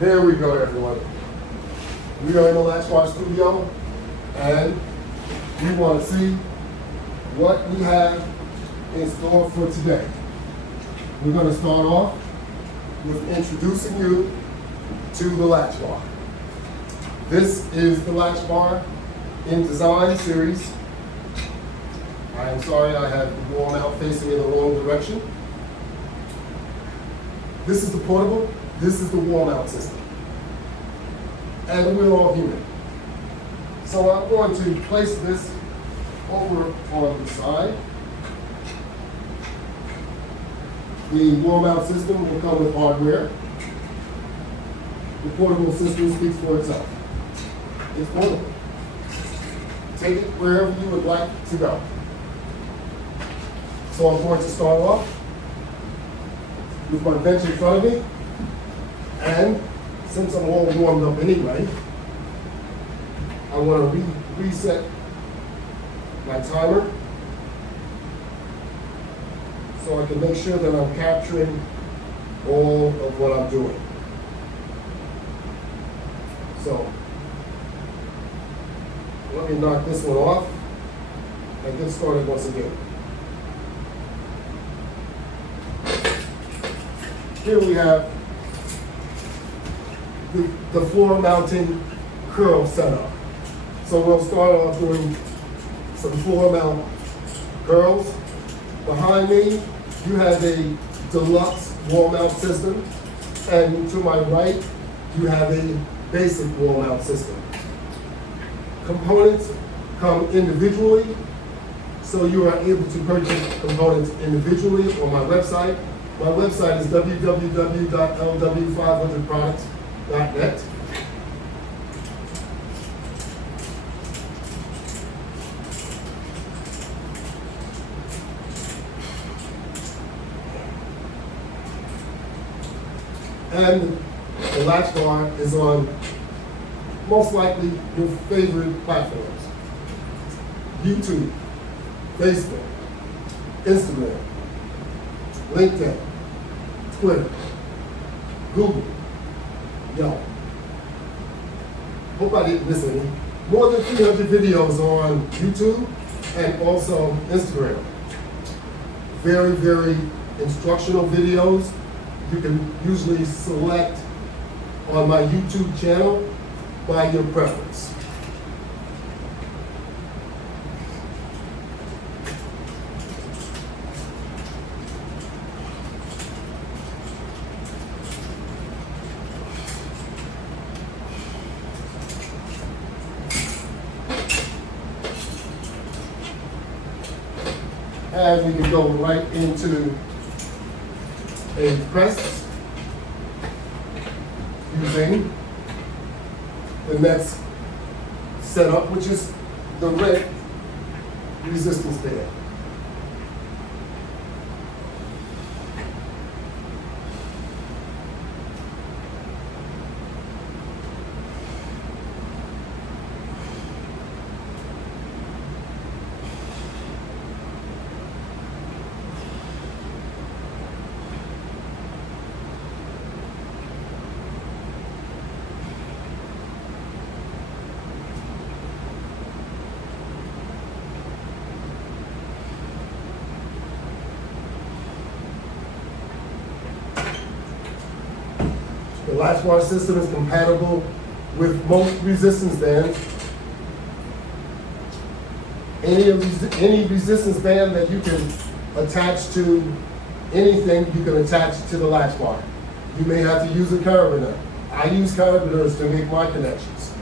There we go, everyone. We are in the Latchbar studio, and we want to see what we have in store for today. We're going to start off with introducing you to the Latchbar. This is the Latchbar in Design series. I am sorry I have the wall mount facing in the wrong direction. This is the portable, this is the wall mount system. And we're all human. So I'm going to place this over on the side. The wall mount system will come with hardware. The portable system speaks for itself. It's portable. Take it wherever you would like to go. So I'm going to start off with my bench in front of me, and since I'm all warmed up anyway, I want to reset my timer so I can make sure that I'm capturing all of what I'm doing. So let me knock this one off and get started once again. Here we have the floor mounting curl setup. So we'll start off doing some floor mount curls. Behind me, you have a deluxe wall mount system, and to my right, you have a basic wall mount system. Components come individually, so you are able to purchase components individually on my website. My website is www.lw500products.net. And the Latchbar is on most likely your favorite platforms: YouTube, Facebook, Instagram, LinkedIn, Twitter, Google, Yelp. Hope I didn't miss any. More than 300 videos on YouTube and also Instagram. Very, very instructional videos. You can usually select on my YouTube channel by your preference. And we can go right into a press using the next setup, which is the red resistance band. The Latchbar system is compatible with most resistance bands. Any resistance band that you can attach to anything, you can attach to the Latchbar. You may have to use a carabiner. I use carabiners to make my connections.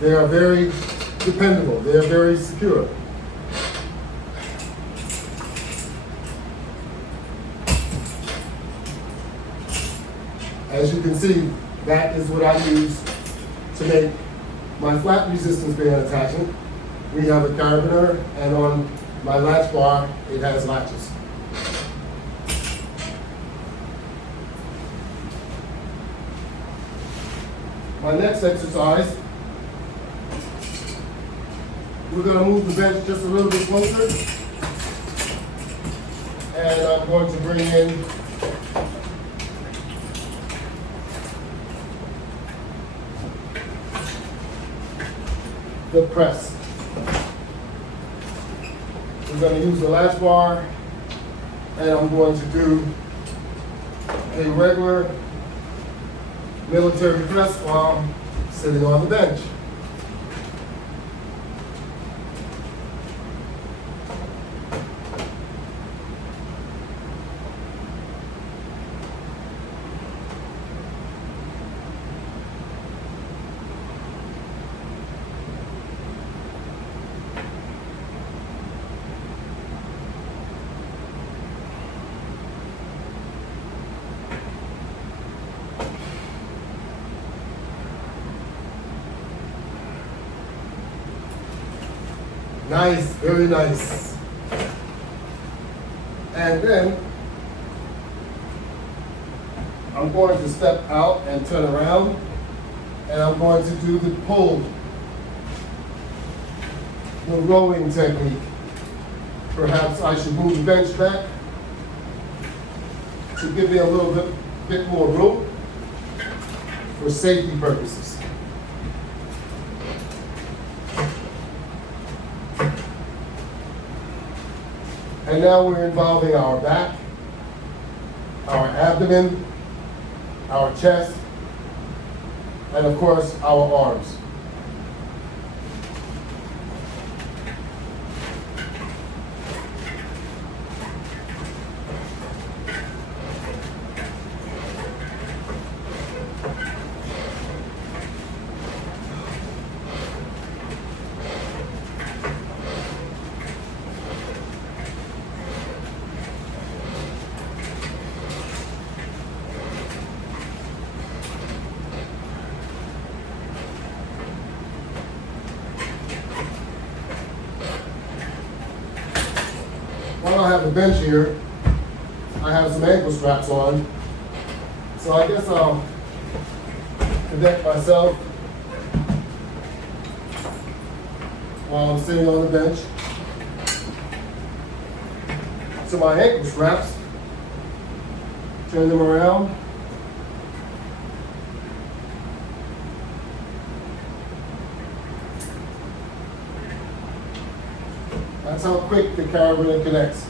They are very dependable. They are very secure. As you can see, that is what I use to make my flat resistance band attachment. We have a carabiner, and on my Latchbar, it has latches. My next exercise, we're going to move the bench just a little bit closer. And I'm going to bring in the press. We're going to use the latch bar, and I'm going to do a regular military press while sitting on the bench. Nice, very nice. And then I'm going to step out and turn around, and I'm going to do the pull, the rowing technique. Perhaps I should move the bench back to give me a little bit more room for safety purposes. And now we're involving our back, our abdomen, our chest, and of course, our arms. While I have a bench here, I have some ankle straps on. So I guess I'll connect myself while I'm sitting on the bench to my ankle straps. Turn them around. That's how quick the carabiner connects.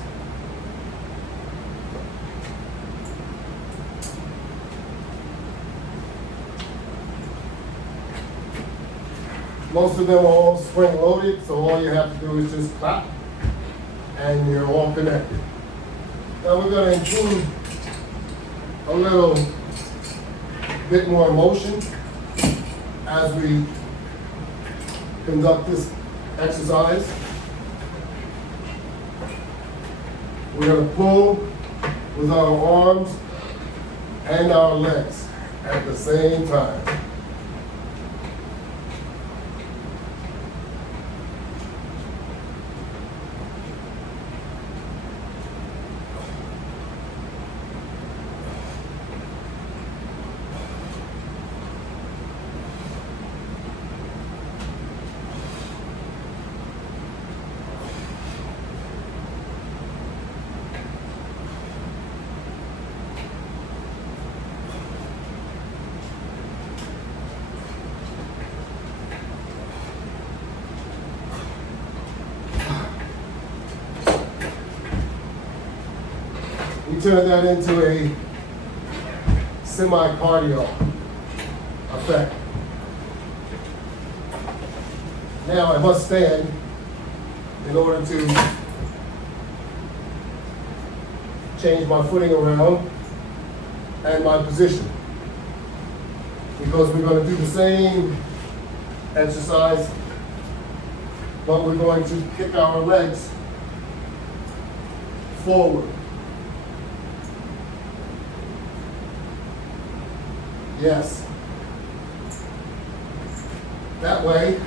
Most of them are all spring loaded, so all you have to do is just clap and you're all connected. Now we're going to include a little bit more motion as we conduct this exercise. We're going to pull with our arms and our legs at the same time. We turn that into a semi-cardio effect. Now I must stand in order to change my footing around and my position, because we're going to do the same exercise, but we're going to kick our legs forward. Yes. That way,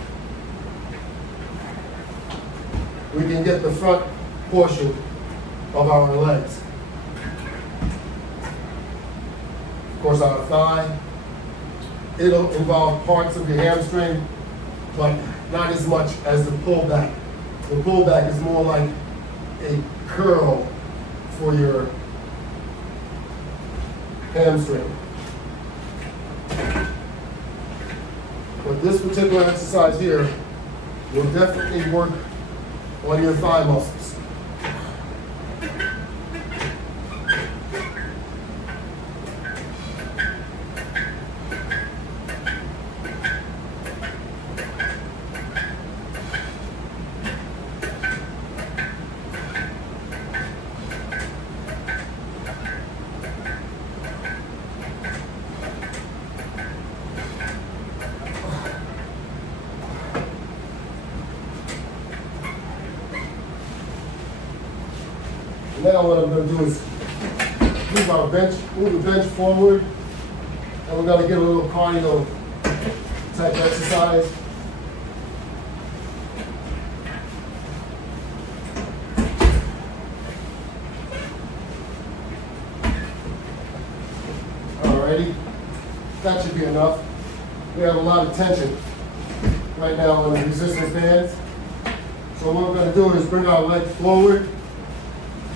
we can get the front portion of our legs. Of course, our thigh. It'll involve parts of your hamstring, but not as much as the pullback. The pullback is more like a curl for your hamstring. But this particular exercise here will definitely work on your thigh muscles. Now what I'm going to do is move the bench forward, and we're going to get a little cardio type exercise. Alrighty, that should be enough. We have a lot of tension right now on the resistance bands. So what we're going to do is bring our leg forward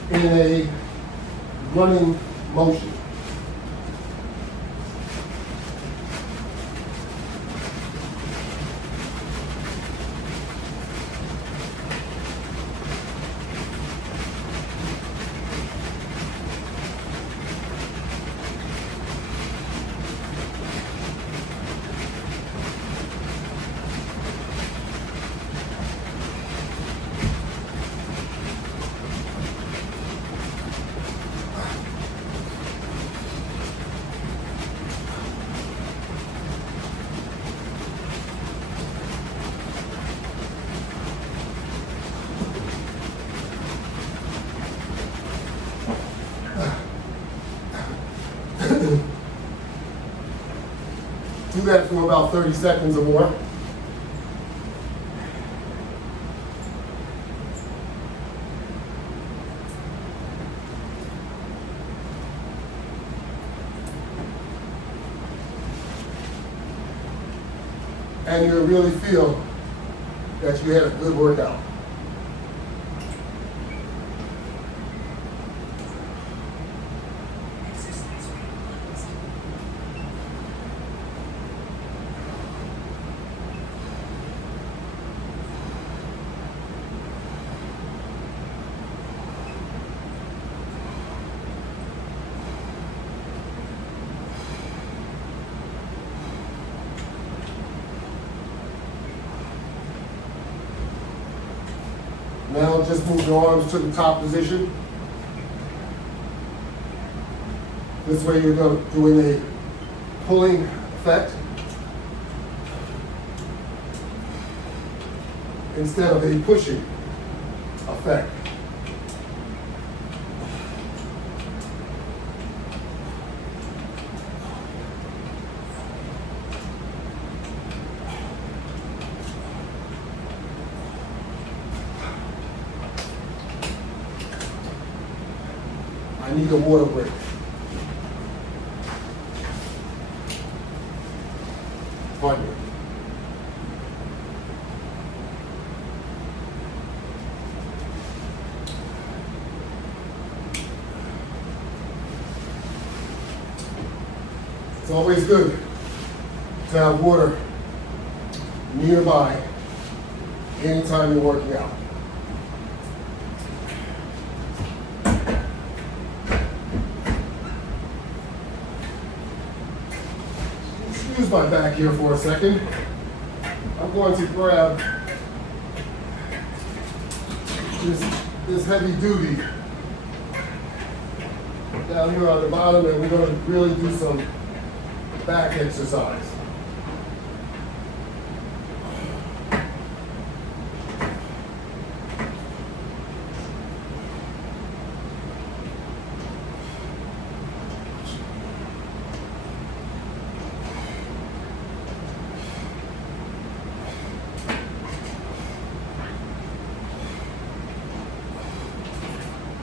in a running motion. Do that for about 30 seconds or more. And you'll really feel that you had a good workout. Now just move your arms to the top position. This way you're doing a pulling effect instead of a pushing effect. I need a water break. Pardon me. It's always good to have water nearby anytime you're working out. Excuse my back here for a second. I'm going to grab this heavy duty down here on the bottom, and we're going to really do some back exercise.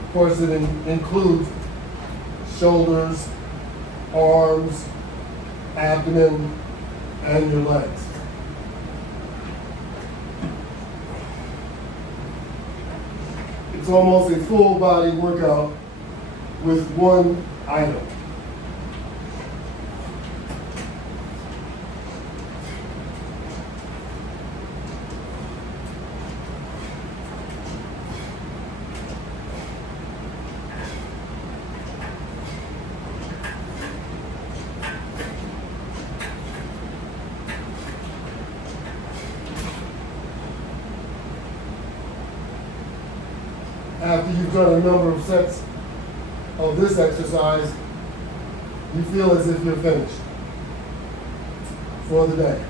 Of course, it includes shoulders, arms, abdomen, and your legs. It's almost a full body workout with one item. after you've done a number of sets of this exercise, you feel as if you're finished for the day.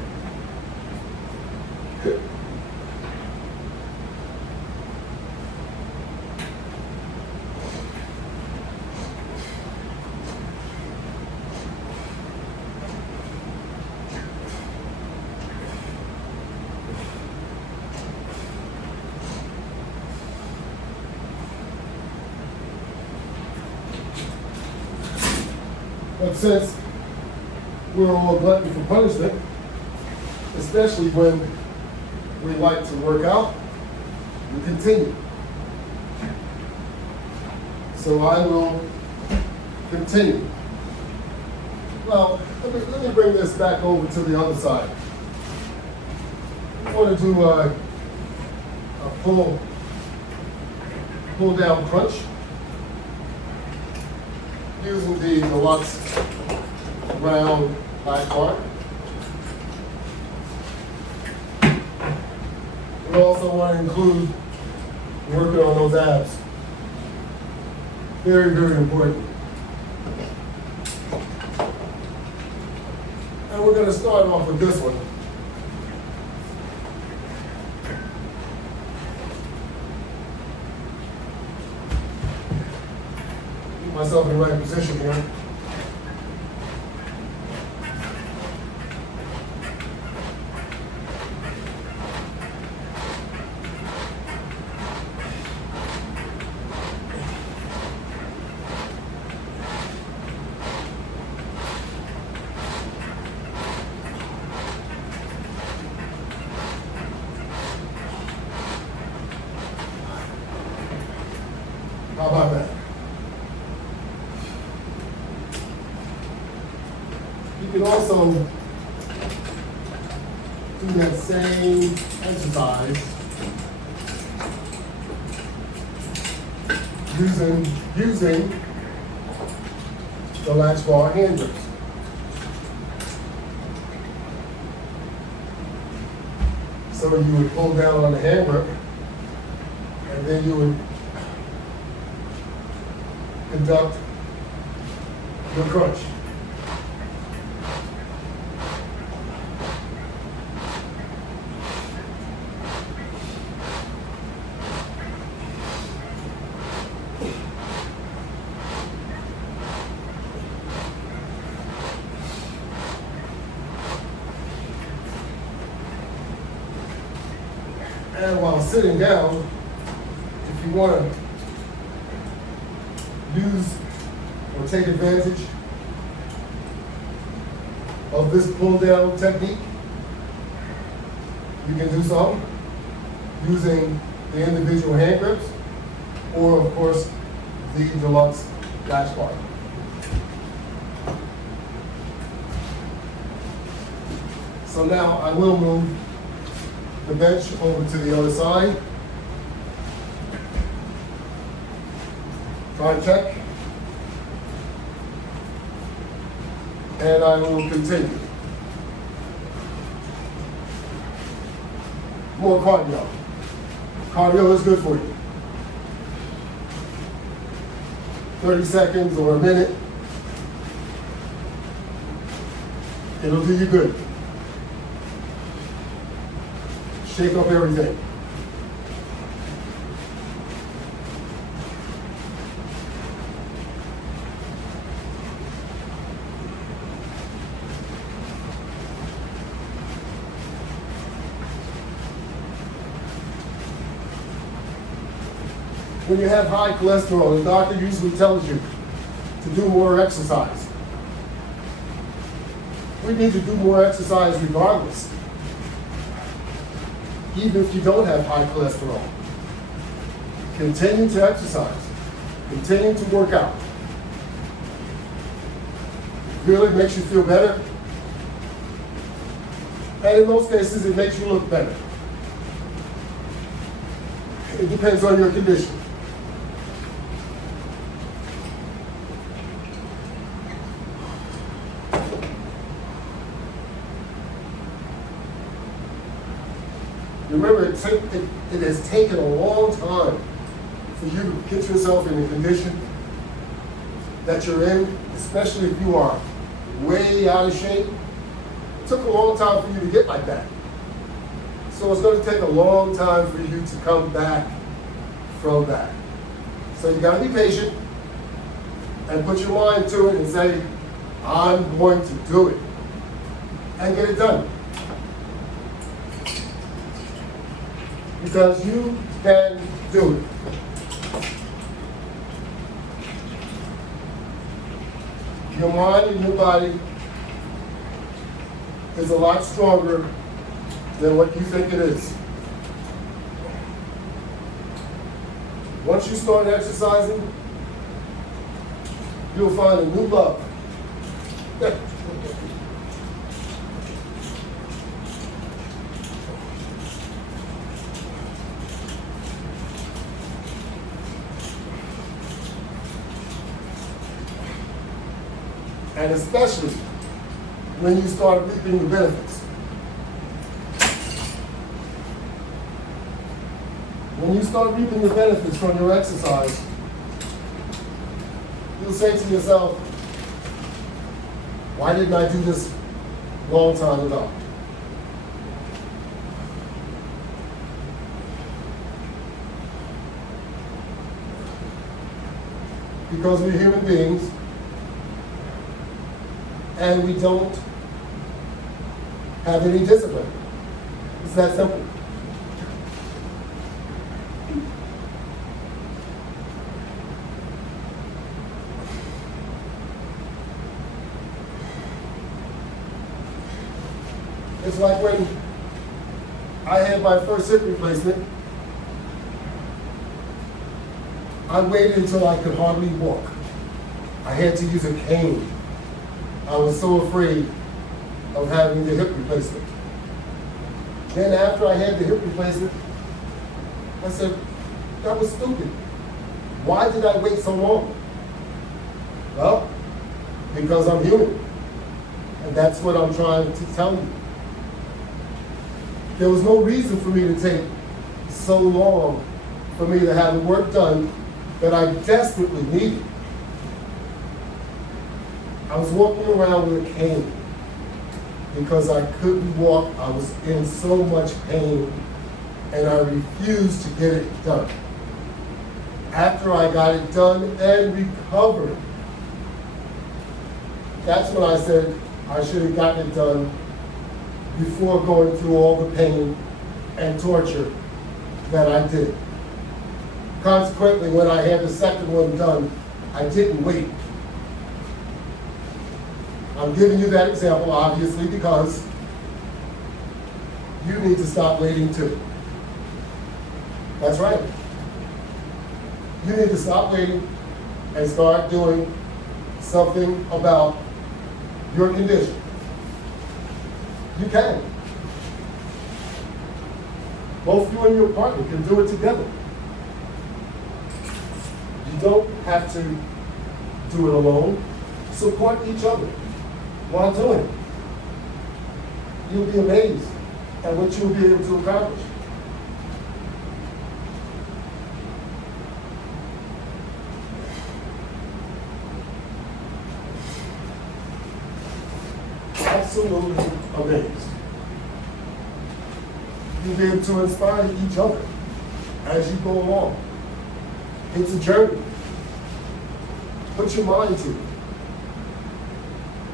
But since we're all glutton for punishment, especially when we like to work out, we continue. So I will continue. Well, let me bring this back over to the other side. I want to do a pull down crunch using the Latch round Latchbar. We also want to include working on those abs. Very, very important. And we're going to start off with this one. Get myself in the right position here. How about that? You can also do that same exercise using the Latchbar hand grips. So you would pull down on the hand grip, and then you would conduct your crunch. And while sitting down, if you want to use or take advantage of this pull down technique, you can do so using the individual hand grips or, of course, the deluxe Latchbar. So now I will move the bench over to the other side. Time check. And I will continue. More cardio. Cardio is good for you. 30 seconds or a minute. It'll do you good. Shake up everything. When you have high cholesterol, the doctor usually tells you to do more exercise. We need to do more exercise regardless, even if you don't have high cholesterol. Continue to exercise. Continue to work out. Really makes you feel better. And in most cases, it makes you look better. It depends on your condition. Remember, it has taken a long time for you to get yourself in the condition that you're in, especially if you are way out of shape. It took a long time for you to get like that. So it's going to take a long time for you to come back from that. So you got to be patient and put your mind to it and say, I'm going to do it, and get it done. Because you can do it. Your mind and your body is a lot stronger than what you think it is. Once you start exercising, you'll find a new love. And especially when you start reaping the benefits. When you start reaping the benefits from your exercise, you'll say to yourself, why didn't I do this a long time ago? Because we're human beings, and we don't have any discipline. It's that simple. It's like when I had my first hip replacement, I waited until I could hardly walk. I had to use a cane. I was so afraid of having the hip replacement. Then after I had the hip replacement, I said, that was stupid. Why did I wait so long? Well, because I'm human. And that's what I'm trying to tell you. There was no reason for me to take so long for me to have the work done that I desperately needed. I was walking around with a cane because I couldn't walk. I was in so much pain, and I refused to get it done. After I got it done and recovered, that's when I said I should have gotten it done before going through all the pain and torture that I did. Consequently, when I had the second one done, I didn't wait. I'm giving you that example, obviously, because you need to stop waiting too. That's right. You need to stop waiting and start doing something about your condition. You can. Both you and your partner can do it together. You don't have to do it alone. Support each other while doing it. You'll be amazed at what you'll be able to accomplish. Absolutely amazed. You'll be able to inspire each other as you go along. It's a journey. Put your mind to it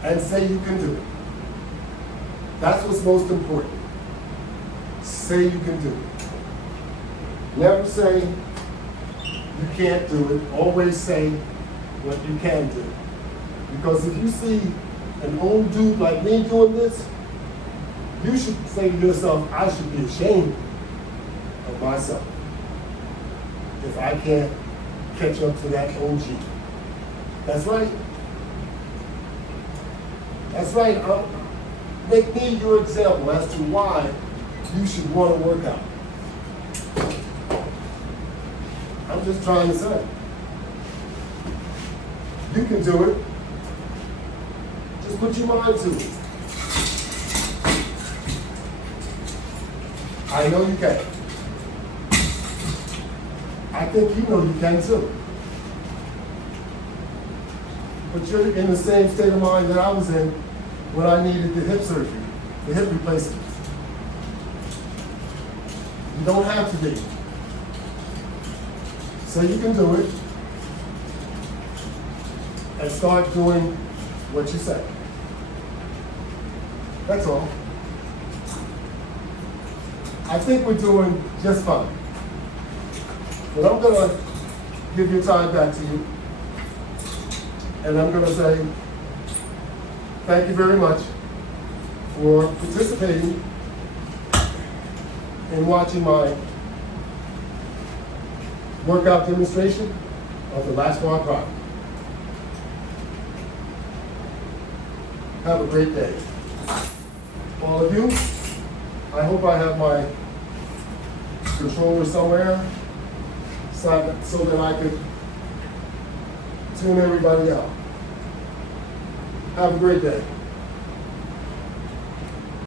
and say you can do it. That's what's most important. Say you can do it. Never say you can't do it. Always say what you can do. Because if you see an old dude like me doing this, you should say to yourself, I should be ashamed of myself if I can't catch up to that OG. That's right. That's right. Make me your example as to why you should want to work out. I'm just trying to say. You can do it. Just put your mind to it. I know you can. I think you know you can too. But you're in the same state of mind that I was in when I needed the hip surgery, the hip replacement. You don't have to be. So you can do it and start doing what you say. That's all. I think we're doing just fine. But I'm going to give your time back to you. And I'm going to say thank you very much for participating in watching my workout demonstration of the Latchbar product. Have a great day. All of you, I hope I have my controller somewhere so that I could tune everybody out. Have a great day.